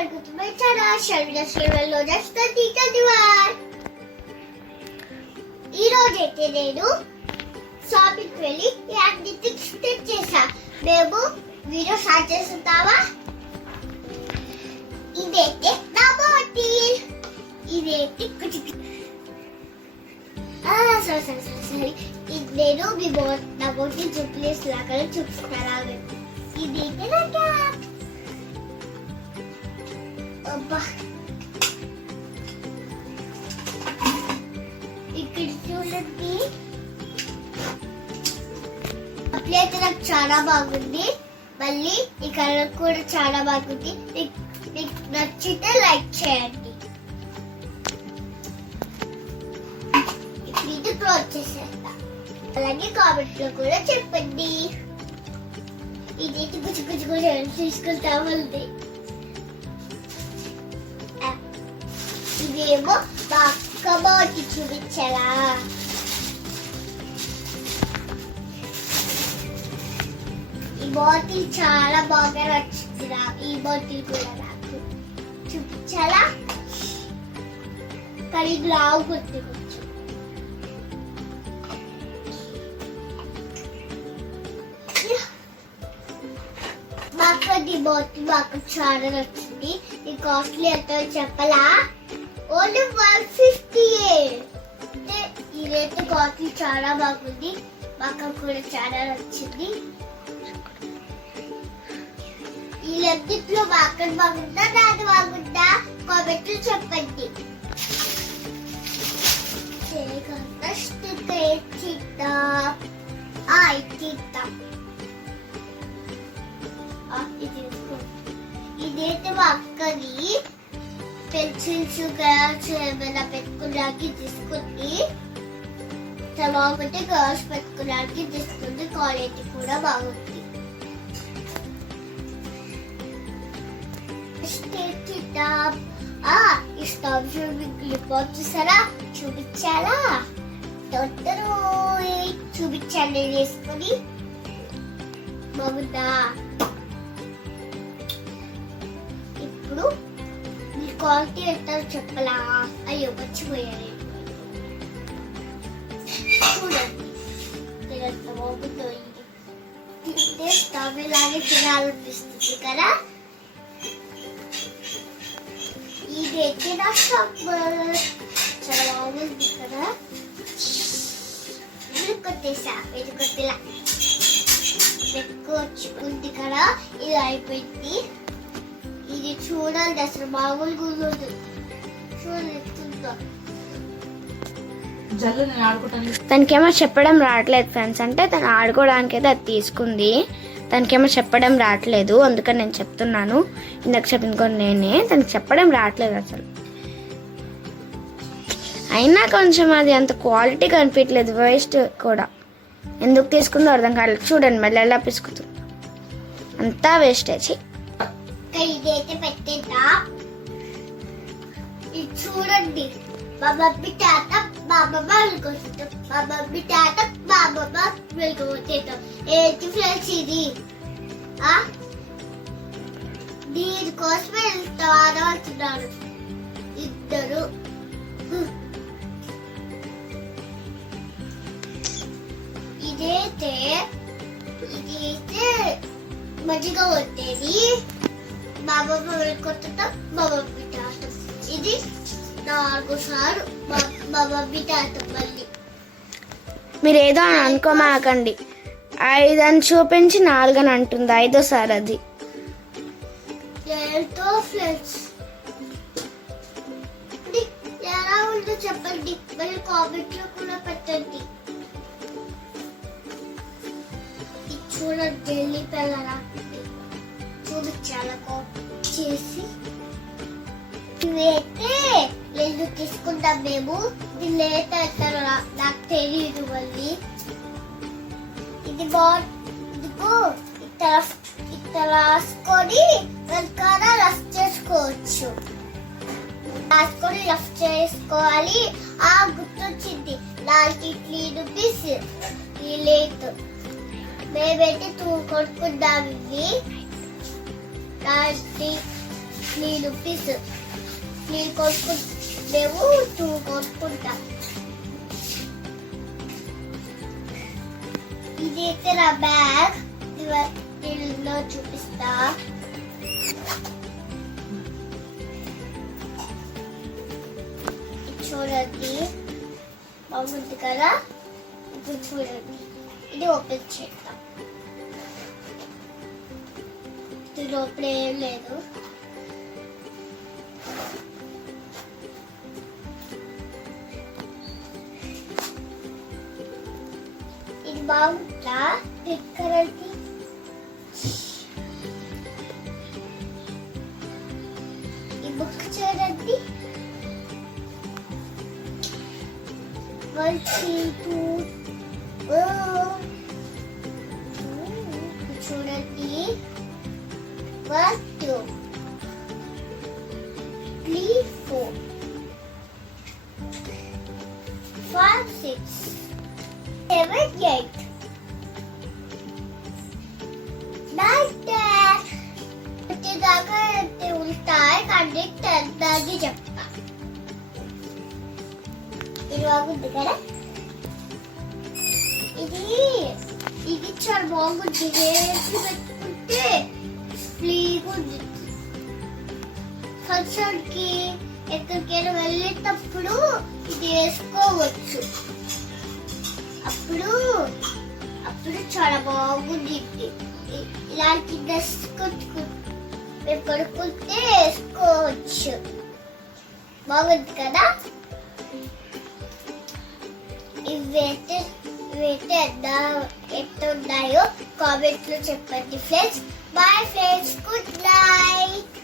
welcome to my channel. Shall ఈ రోజైతే నేను షాపింగ్ వెళ్ళి ఈ అన్ని థింగ్స్ తెచ్చేసా. మేము వీడియో స్టార్ట్ చేస్తావా? ఇదైతే నా బాటిల్, ఇదైతే సరే ఇది నేను నా బాటిల్ చూప్లేస్ లాగా చూపిస్తారా? ఇదైతే నా క్యాప్. అబ్బా, ఇక్కడ చూడండి, ప్లేట్ నాకు చాలా బాగుంది. మళ్ళీ ఈ కలర్ కూడా చాలా బాగుంది. మీకు నచ్చితే లైక్ చేయండి. ఇది క్లోజ్ చేసేస్తా. అలాగే కామెంట్ లో కూడా చెప్పండి. ఇది గుచ్చి తీసుకుంటా ఉంది. ఇదేమో మా అక్క బాటి చూపించాలా? ఈ బాటిల్ చాలా బాగా నచ్చిందిరా. ఈ బాటిల్ కూడా నాకు చూపించాలా? కానీ లావు కొద్ది కొంచెం. మాకు ఈ బాటిల్ మాకు చాలా నచ్చింది. ఈ కాస్ట్లీ ఎంతో చెప్పలా? ఓన్లీ 158. ఇదైతే బాటిల్ చాలా బాగుంది. మాకు కూడా చాలా నచ్చింది. ఈ లెఫ్ట్లో మాకు బాగుందా నాది బాగుందా కామెంట్ చెప్పండి. ఇదైతే మా అక్కని పెన్సిల్స్ గర్ల్స్ ఏమైనా పెట్టుకోవడానికి తీసుకుంది. బాగుంటే గర్ల్స్ పెట్టుకోవడానికి తీసుకుంది. క్వాలిటీ కూడా బాగుంది. ఈ స్టవ్ క్లిప్ చూసారా? చూపించాలా? చూపించాలి వేసుకొని. బాగుందా? ఇప్పుడు మీ క్వాలిటీ ఎంత చెప్పలా? అయ్యో మర్చిపోయాను. చూడండి ఎంత బాగుందో. తింటే స్టవ్ ఇలాగే తినాలనిపిస్తుంది కదా. ఇదైతే నా స్టవ్ చాలా బాగుంది కదా. ఇది కొట్టేసా. ఇది కొట్టేలా పెట్టుకోవచ్చు ఉంది కదా. ఇది అయిపోయింది. ఇది చూడాలి అసలు మామూలుగా ఉండదు. చూడండి తనకేమో చెప్పడం రావట్లేదు ఫ్రెండ్స్. అంటే తను ఆడుకోవడానికి అయితే అది తీసుకుంది. తనకేమో చెప్పడం రావట్లేదు, అందుకని నేను చెప్తున్నాను. ఇందాక చెప్పింది నేనే, తనకి చెప్పడం రావట్లేదు అసలు. అయినా కొంచెం అది అంత క్వాలిటీ కనిపించలేదు. వేస్ట్ కూడా. ఎందుకు తీసుకుందో అర్థం కాలేదు. చూడండి మళ్ళీ ఎలా పిసుకుతుంది. అంతా వేస్టేజ్. ఇదైతే పెట్టేద్దా. ఇది చూడండి, మా మమ్మీ తాత మా అమ్మమ్మ వెళ్ళుకొస్తాం. మా మమ్మీ తాత మా అమ్మమ్మ వెళ్ళుకోతాం. ఏంటి ఫ్రెండ్స్ ఇది? దీనికోసమే వెళ్తాను అంటున్నారు ఇద్దరు. ఇదైతే మంచిగా వచ్చేది. మా అమ్మమ్మ వెళ్ళుకొస్తాం. మా మమ్మీ తాత ఇది 4 సార్లు మా మమ్మీ తాత. మళ్ళీ మీరు ఏదో అని అనుకోమాకండి. 5 అని చూపించి 4 అని అంటుంది. 5ోసారి అది. ఫ్రెండ్స్ ఎలా ఉందో చెప్పండి. మళ్ళీ కామెంట్ లో కూడా పెట్టండి. చూడండి ఢిల్లీ పిల్లల చూపించాల చేసి. ఇవైతే లేదు తీసుకుంటాం మేము. ఇది లేట్ అవుతారు నాకు తెలియదు. మళ్ళీ ఇది బాగుందికో. ఇట్లా రాసుకొని వెనకాల రఫ్ చేసుకోవచ్చు. రాసుకొని రఫ్ చేసుకోవాలి. గుర్తొచ్చింది. 4 రూపీస్ ఈ లేట్. మేమైతే కొనుక్కుందాం. ఇవి ₹3 నేను కొనుక్కుంటేమో 2 కొనుక్కుంటా. ఇది అయితే నా బ్యాగ్. దీనిలో చూపిస్తా. చూడండి బాగుంది కదా. ఇప్పుడు చూడండి, ఇది ఓపెన్ చేద్దాం. ఇది లోపల ఏం లేదు. ఇది బాగుందా? రెడ్ కలర్ది. ఈ బుక్ చూడండి. 1 2 చూడండి. 1 2 3 4 5 6 7 8 9 10 వచ్చేదాకా ఉంటాయి. కానీ 10 దాకా చెప్తా. ఇది బాగుంది కదా. ఇది చాలా బాగుంది. వేసి పెట్టుకుంటే ఫ్రీగా ఉంది. ఫంక్షన్కి ఎక్కడికైనా వెళ్ళేటప్పుడు ఇది వేసుకోవచ్చు. అప్పుడు చాలా బాగుంది. ఇలాంటి డ్రెస్ మేము కొనుక్కుంటే వేసుకోవచ్చు. బాగుంది కదా. ఇవైతే ఎంత ఉన్నాయో కామెంట్లో చెప్పండి friends. Bye friends, good night.